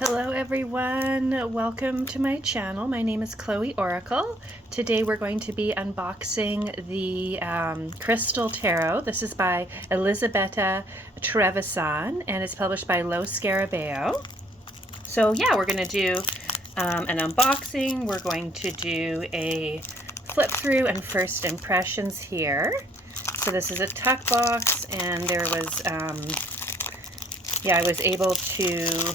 Hello everyone, welcome to my channel. My name is Chloe Oracle. Today we're going to be unboxing the Crystal Tarot. This is by Elisabetta Trevisan and it's published by Lo Scarabeo. So yeah, we're going to do an unboxing. We're going to do a flip through and first impressions here. So this is a tuck box and there was, I was able to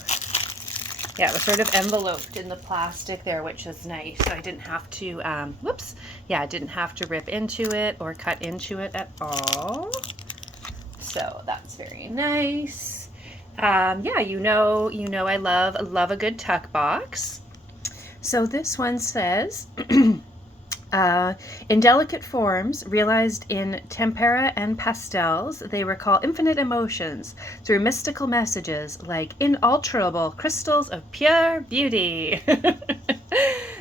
it was sort of enveloped in the plastic there, which is nice. So I didn't have to, I didn't have to rip into it or cut into it at all. So that's very nice. You know I love a good tuck box. So this one says, in delicate forms, realized in tempera and pastels, they recall infinite emotions through mystical messages like inalterable crystals of pure beauty.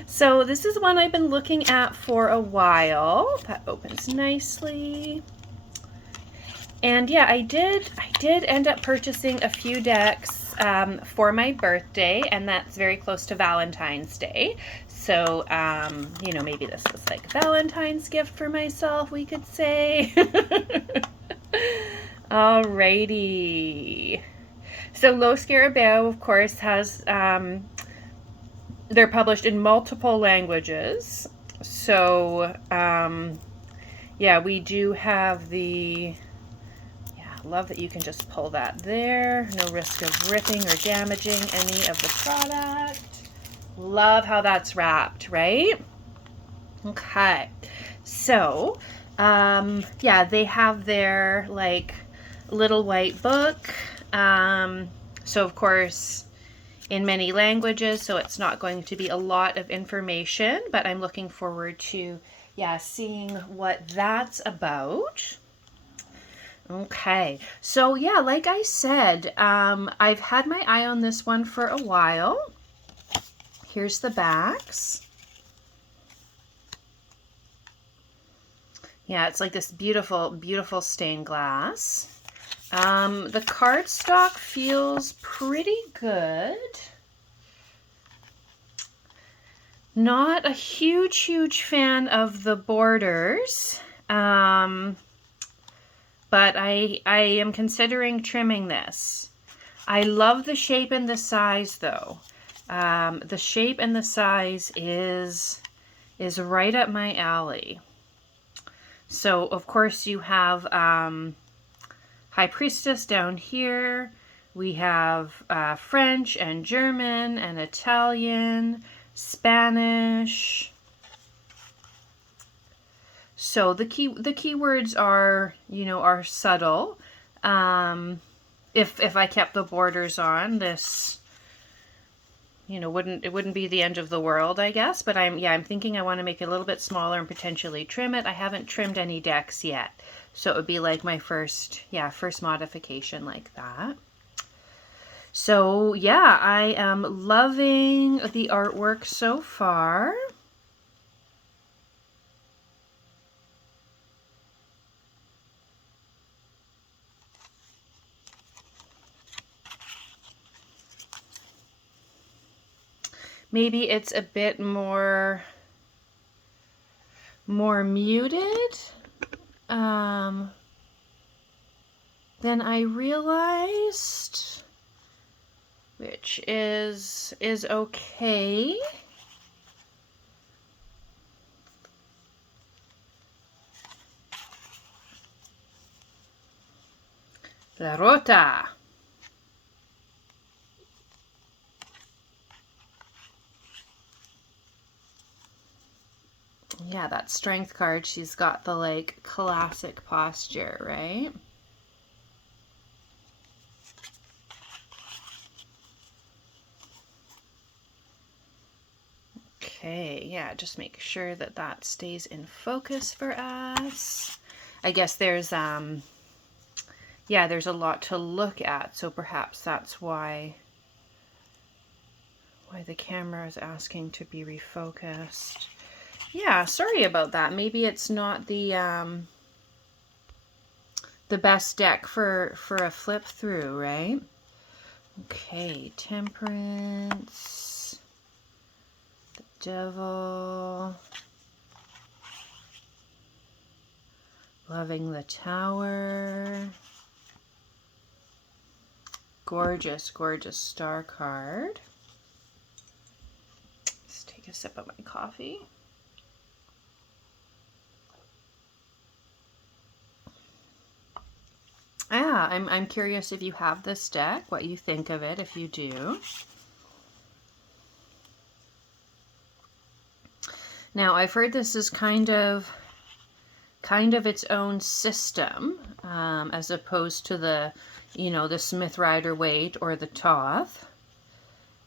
So this is one I've been looking at for a while. That opens nicely. And yeah, I did end up purchasing a few decks for my birthday, and that's very close to Valentine's Day. So, maybe this was like Valentine's gift for myself, we could say. Alrighty. So Lo Scarabeo, of course, has, they're published in multiple languages. So, we do have the... Love that you can just pull that there. No risk of ripping or damaging any of the product. Love how that's wrapped, right? Okay. So, they have their like little white book. So of course, in many languages, so it's not going to be a lot of information, but I'm looking forward to, seeing what that's about. Okay, so like I said, I've had my eye on this one for a while. Here's the backs. Yeah, it's like this beautiful, beautiful stained glass. The cardstock feels pretty good. Not a huge fan of the borders. But I am considering trimming this. I love the shape and the size though. The shape and the size is right up my alley. So of course you have High Priestess down here. We have French and German and Italian, Spanish. So the keywords are, are subtle. If I kept the borders on, this, it wouldn't be the end of the world, I guess. But I'm thinking I want to make it a little bit smaller and potentially trim it. I haven't trimmed any decks yet, so it would be like my first modification like that. So I am loving the artwork so far. Maybe it's a bit more muted than I realized, which is okay. La Rota. Yeah, that strength card, she's got the like classic posture, right? Okay, just make sure that that stays in focus for us. I guess there's there's a lot to look at, so perhaps that's why the camera is asking to be refocused. Yeah, sorry about that. Maybe it's not the best deck for a flip through, right? Okay. Okay, Temperance, the Devil, Loving the Tower. Gorgeous, gorgeous star card. Let's take a sip of my coffee. Yeah, I'm curious if you have this deck, what you think of it if you do. Now, I've heard this is kind of its own system, as opposed to the, the Smith Rider-Waite or the Thoth.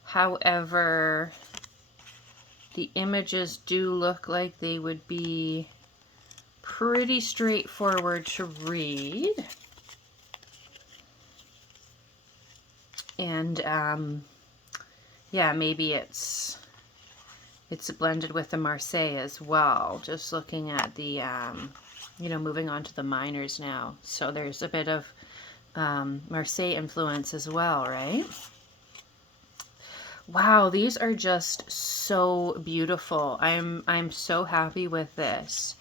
However, the images do look like they would be pretty straightforward to read. And yeah, maybe it's blended with the Marseille as well. Just looking at the, moving on to the minors now. So there's a bit of Marseille influence as well, right? Wow, these are just so beautiful. I'm so happy with this.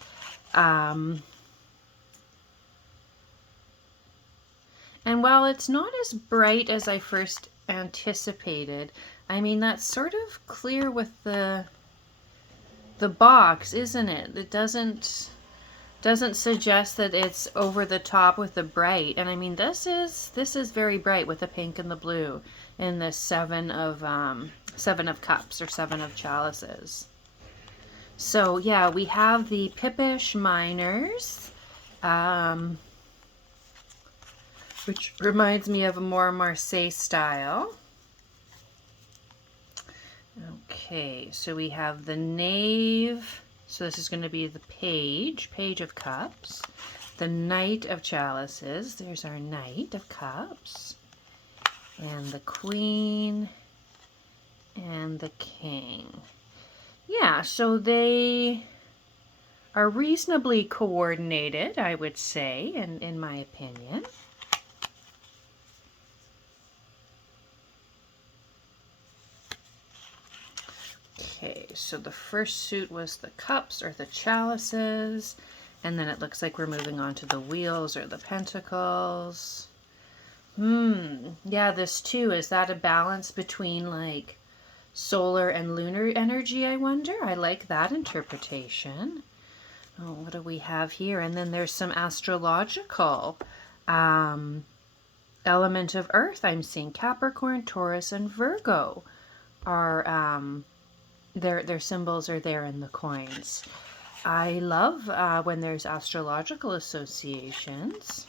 And while it's not as bright as I first anticipated, I mean, that's sort of clear with the box, isn't it? It doesn't suggest that it's over the top with the bright. And I mean, this is very bright with the pink and the blue in this Seven of Cups or Seven of Chalices. So yeah, we have the Pippish minors, which reminds me of a more Marseille style. Okay, so we have the Knave. So this is going to be the Page of Cups. The Knight of Chalices. There's our Knight of Cups. And the Queen. And the King. Yeah, so they are reasonably coordinated, I would say, in my opinion. Okay, so the first suit was the cups or the chalices, and then it looks like we're moving on to the wheels or the pentacles. Yeah, this too, is that a balance between like solar and lunar energy, I wonder? I like that interpretation. Oh, what do we have here? And then there's some astrological element of Earth. I'm seeing Capricorn, Taurus, and Virgo are their symbols are there in the coins. I love when there's astrological associations.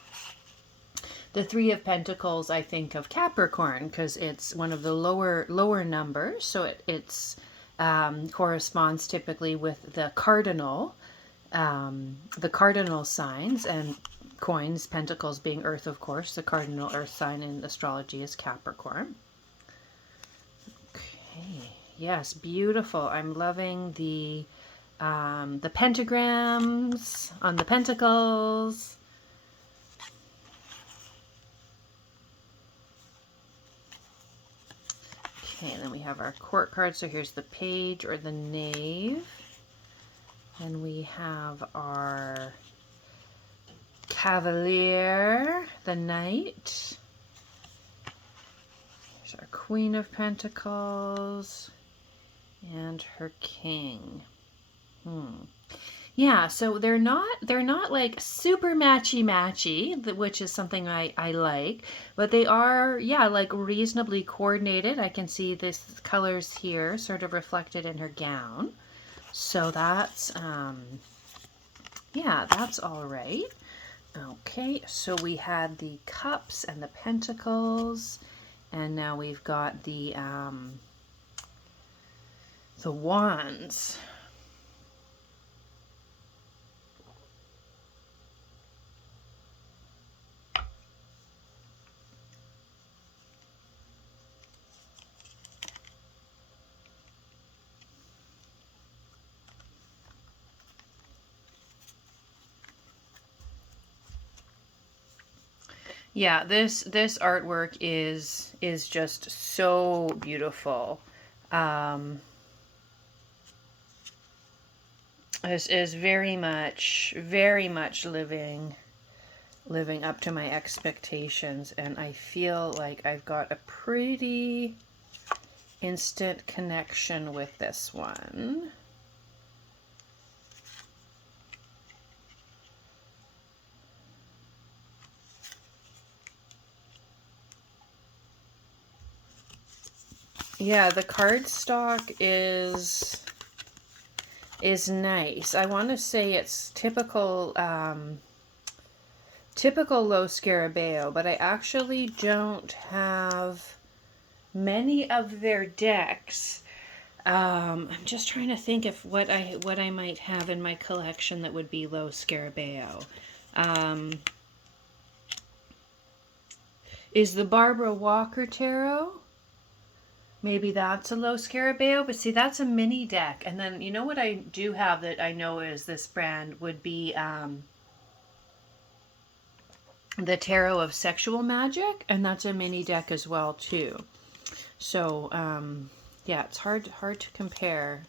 The Three of Pentacles, I think of Capricorn because it's one of the lower numbers, so it's corresponds typically with the cardinal signs, and coins, pentacles being Earth, of course. The cardinal Earth sign in astrology is Capricorn. Okay. Yes, beautiful. I'm loving the pentagrams on the pentacles. Okay, and then we have our court cards. So here's the Page or the Knave. And we have our Cavalier, the Knight. Here's our Queen of Pentacles. And her King. Yeah, so they're not like super matchy, which is something I like, but they are, yeah, like reasonably coordinated. I can see this colors here sort of reflected in her gown. So that's, yeah, that's all right. Okay, so we had the cups and the pentacles, and now we've got the wands. Yeah, this artwork is just so beautiful. Um, is very much living up to my expectations, and I feel like I've got a pretty instant connection with this one. Yeah, the cardstock is nice. I want to say it's typical typical low scarabeo, but I actually don't have many of their decks. I'm just trying to think of what I might have in my collection that would be low scarabeo. Is the Barbara Walker Tarot? Maybe that's a low scarabeo, but see, that's a mini deck. And then, you know what I do have that I know is this brand would be the Tarot of Sexual Magic, and that's a mini deck as well too. So yeah, it's hard to compare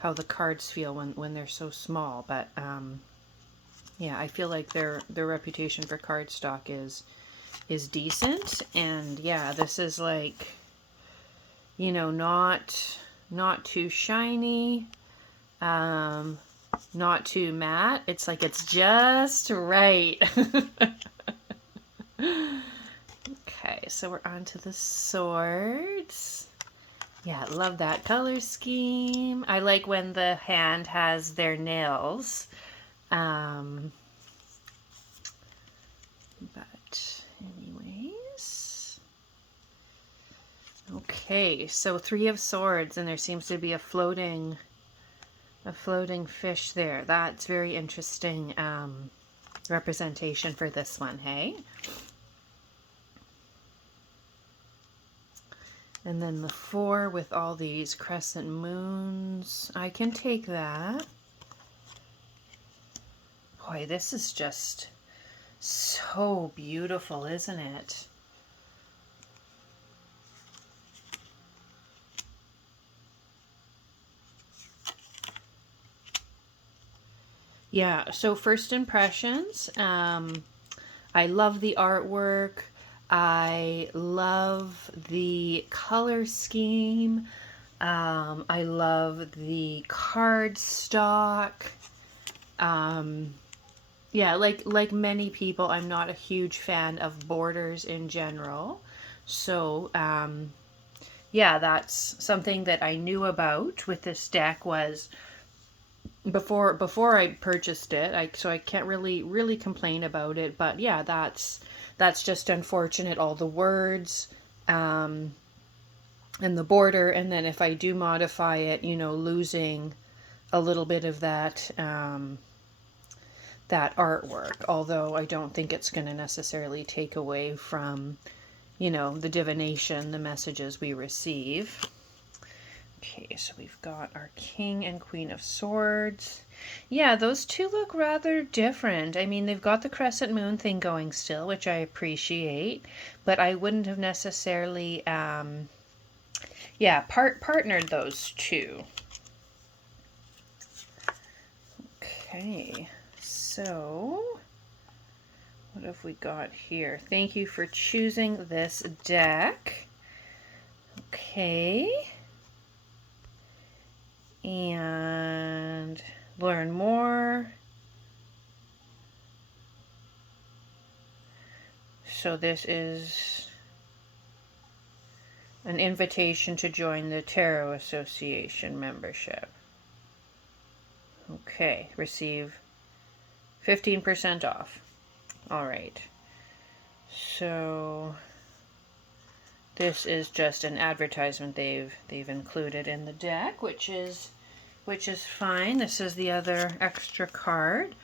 how the cards feel when they're so small, but yeah, I feel like their reputation for cardstock is decent. And yeah, this is like, you know, not too shiny, not too matte. It's like it's just right. Okay, so we're on to the swords. Yeah, love that color scheme. I like when the hand has their nails. But anyways. Okay, so 3 of swords, and there seems to be a floating fish there. That's very interesting representation for this one, hey? And then the 4 with all these crescent moons. I can take that. Boy, this is just so beautiful, isn't it? Yeah, so first impressions. I love the artwork. I love the color scheme. I love the card stock. Yeah, like many people, I'm not a huge fan of borders in general. So, yeah, that's something that I knew about with this deck was before I purchased it. So I can't really complain about it. But yeah, that's just unfortunate. All the words, and the border, and then if I do modify it, you know, losing a little bit of that that artwork. Although I don't think it's going to necessarily take away from, you know, the divination, the messages we receive. Okay, so we've got our King and Queen of Swords. Yeah, those two look rather different. I mean, they've got the crescent moon thing going still, which I appreciate, but I wouldn't have necessarily, yeah, partnered those two. Okay, so what have we got here? Thank you for choosing this deck. Okay. And learn more. So this is an invitation to join the Tarot Association membership. Okay, receive 15% off. All right. So this is just an advertisement they've included in the deck, which is fine. This is the other extra card,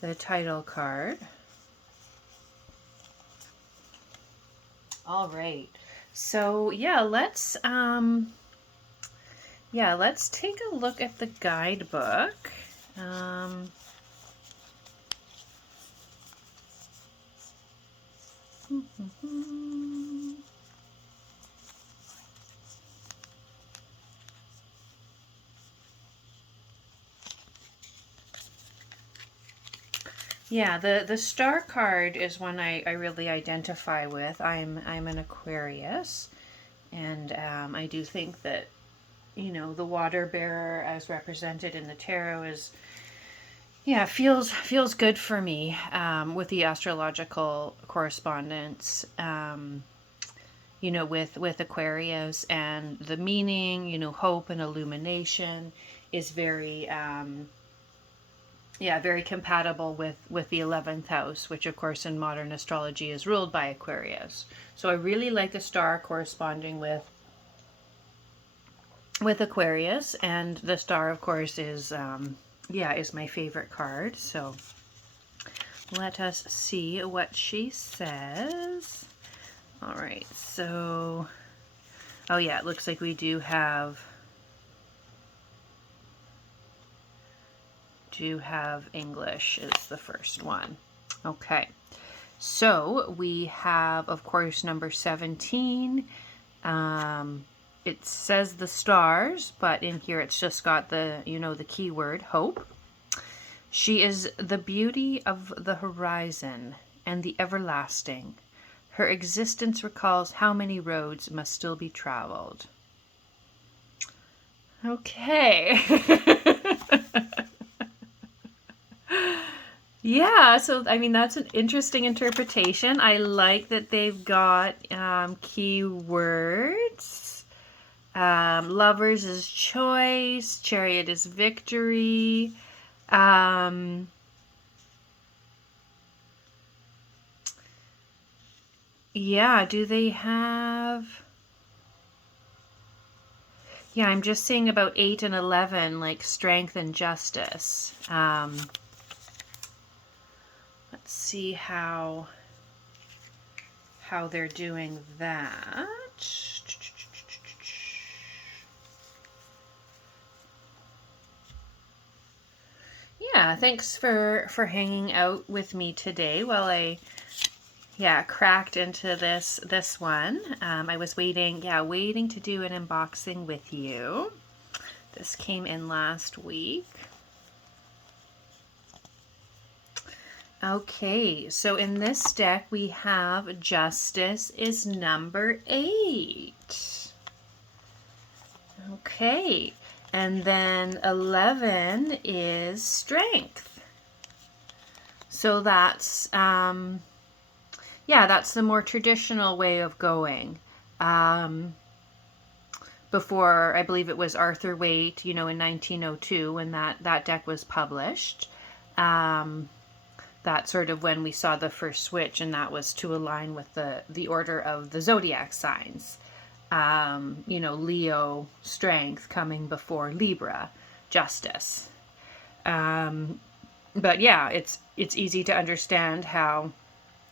the title card. All right. So yeah, let's take a look at the guidebook. Yeah, the star card is one I really identify with. I'm an Aquarius, and I do think that, you know, the water bearer as represented in the tarot is, yeah, feels good for me, with the astrological correspondence, you know, with Aquarius, and the meaning, you know, hope and illumination is very, yeah, very compatible with the 11th house, which of course in modern astrology is ruled by Aquarius. So I really like the star corresponding with Aquarius, and the star of course is, yeah, is my favorite card. So let us see what she says. All right, so, oh yeah, it looks like we do have English is the first one. Okay, so we have, of course, number 17. It says the stars, but in here it's just got the, you know, the keyword hope. She is the beauty of the horizon and the everlasting. Her existence recalls how many roads must still be traveled. Okay. Yeah, so I mean, that's an interesting interpretation. I like that they've got keywords. Lovers is choice, chariot is victory. Yeah, do they have... Yeah, I'm just seeing about 8 and 11, like strength and justice. Let's see how they're doing that. Yeah, thanks for hanging out with me today while I, yeah, cracked into this one. I was waiting to do an unboxing with you. This came in last week. Okay, so in this deck we have Justice is number 8. Okay, and then 11 is Strength. So that's, yeah, that's the more traditional way of going. Before, I believe it was Arthur Waite, you know, in 1902 when that deck was published. That's sort of when we saw the first switch, and that was to align with the order of the zodiac signs. You know, Leo, strength, coming before Libra, justice. But yeah, it's easy to understand how,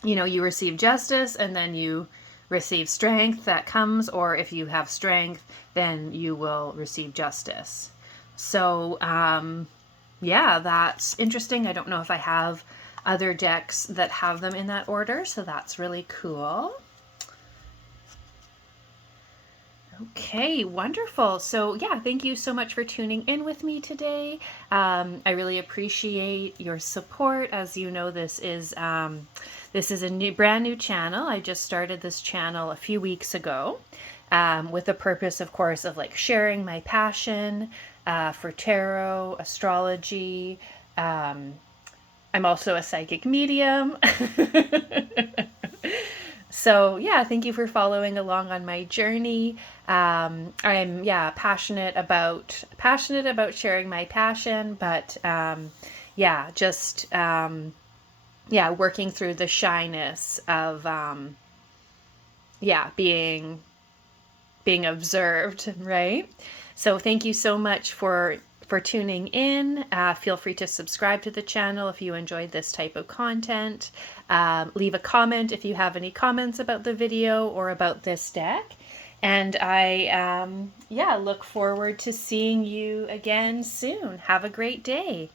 you know, you receive justice and then you receive strength that comes, or if you have strength, then you will receive justice. So, yeah, that's interesting. I don't know if I have other decks that have them in that order, so that's really cool. Okay, wonderful. So yeah, thank you so much for tuning in with me today. I really appreciate your support. As you know, this is a brand new channel. I just started this channel a few weeks ago, with the purpose, of course, of like sharing my passion for tarot, astrology. I'm also a psychic medium. So yeah, thank you for following along on my journey. I'm passionate about sharing my passion, but yeah, just working through the shyness of being observed, right? So thank you so much for tuning in. Feel free to subscribe to the channel if you enjoyed this type of content. Leave a comment if you have any comments about the video or about this deck. And I look forward to seeing you again soon. Have a great day.